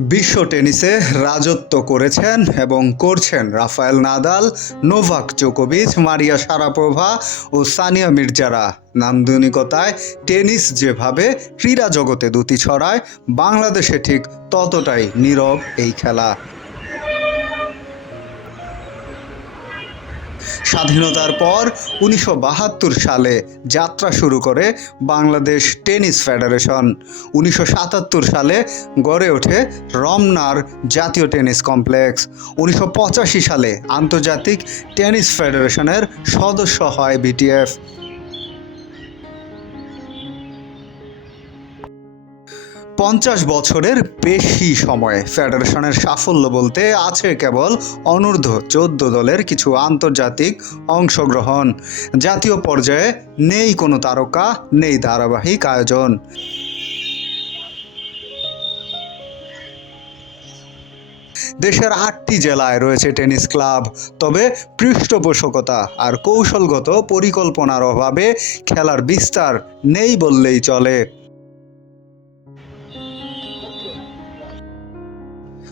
বিশ্ব টেনিসে রাজত্ব করেছেন এবং করছেন রাফায়েল নাদাল, নোভাক জোকোভিচ, মারিয়া সারাপ্রভা ও সানিয়া মির্জারা। নান্দনিকতায় টেনিস যেভাবে ক্রীড়া জগতে দুটি ছড়ায়, বাংলাদেশে ঠিক ততটাই নীরব এই খেলা। স্বাধীনতার পর উনিশশো বাহাত্তর সালে যাত্রা শুরু করে বাংলাদেশ টেনিস ফেডারেশন। উনিশশো সাতাত্তর সালে গড়ে ওঠে রমনার জাতীয় টেনিস কমপ্লেক্স। উনিশশো পঁচাশি সালে আন্তর্জাতিক টেনিস ফেডারেশনের সদস্য হয় বিটিএফ। পঞ্চাশ বছরের বেশি সময় ফেডারেশনের সাফল্য বলতে আছে কেবল অনূর্ধ্ব চোদ্দ দলের কিছু আন্তর্জাতিক অংশগ্রহণ। জাতীয় পর্যায়ে নেই কোনো তারকা, নেই ধারাবাহিক আয়োজন। দেশের আটটি জেলায় রয়েছে টেনিস ক্লাব, তবে পৃষ্ঠপোষকতা আর কৌশলগত পরিকল্পনার অভাবে খেলার বিস্তার নেই বললেই চলে।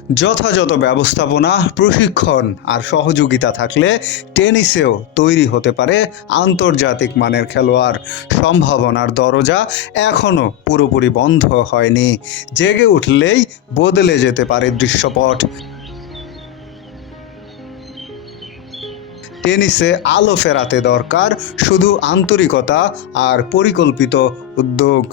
যথাযথ ব্যবস্থাপনা, প্রশিক্ষণ আর সহযোগিতা থাকলে টেনিসেও তৈরি হতে পারে আন্তর্জাতিক মানের খেলোয়াড়। সম্ভাবনার দরজা এখনও পুরোপুরি বন্ধ হয়নি। জেগে উঠলেই বদলে যেতে পারে দৃশ্যপট। টেনিসে আলো ফেরাতে দরকার শুধু আন্তরিকতা আর পরিকল্পিত উদ্যোগ।